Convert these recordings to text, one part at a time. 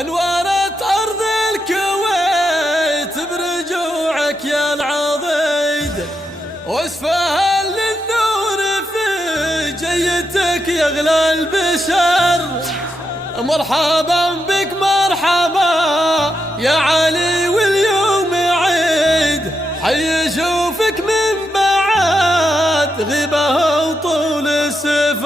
أنوارت أرض الكويت برجوعك يا العضيد، واسفها للنور في جيتك يا أغلى البشر. مرحبا بك مرحبا يا علي واليوم عيد، حي شوفك من بعد غيبه وطول السفر.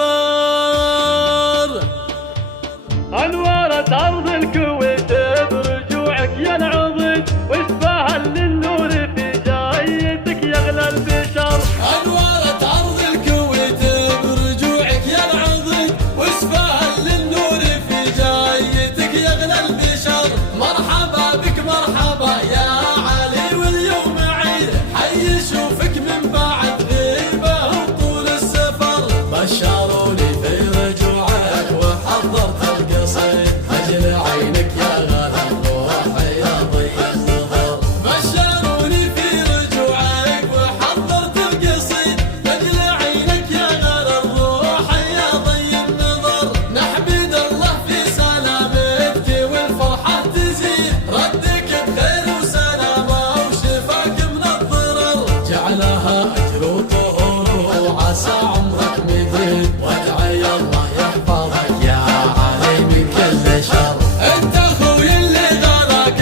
أنوارت أرض الكويت برجوعك يا العضيد، واسفها للنور في جايتك يا أغلى البشر. أنوارت أرض الكويت برجوعك يا العضيد، واسفها للنور في جايتك يا أغلى البشر. مرحبا بك مرحبا يا علي واليوم عيد، حي شوفك من بعد غيبه وطول السفر. بشروني في رجوعك وحضرت القصيد، أجل عينك يا غلا الروح يا ضي النظر. بشروني في رجوعك وحضرت القصيد، أجل عينك يا غلا الروح يا ضي النظر. نحمد الله في سلامتك والفرحة تزيد، ردك بخير وسلامة وشفاك من الضرر. جعلها أجر وطهور وعسى عمرك مديد، وادعي الله يحفظك يا علي من كل شر. انت اخوي اللي غلاك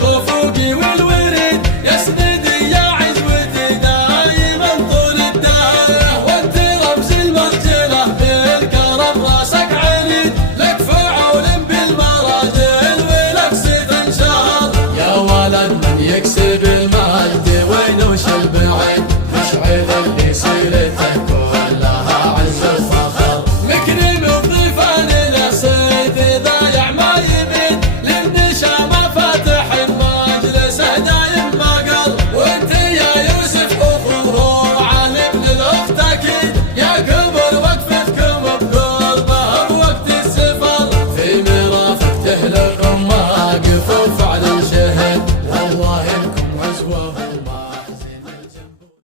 بخفوقي والوريد، يسندي يا عزوتي دايما طول الدهر. وانت رمز المرجله بالكرم راسك عنيد، لك فعول بالمراجل ولك صيت انشهر. يا ولد من يكسب المجد وين وش البعيد، مشعل اللي سيرته كلها عز وفخر. مكرم الضيفان للصيد ضايع ما يبيد، للنشامة فاتح المجلس دايم ما قل. وانت يا يوسف اخوه علي بن الاخت اكيد، يا كبر وقفتكم بقربه بوقت السفر. في ميراثك تهلك امه قفوف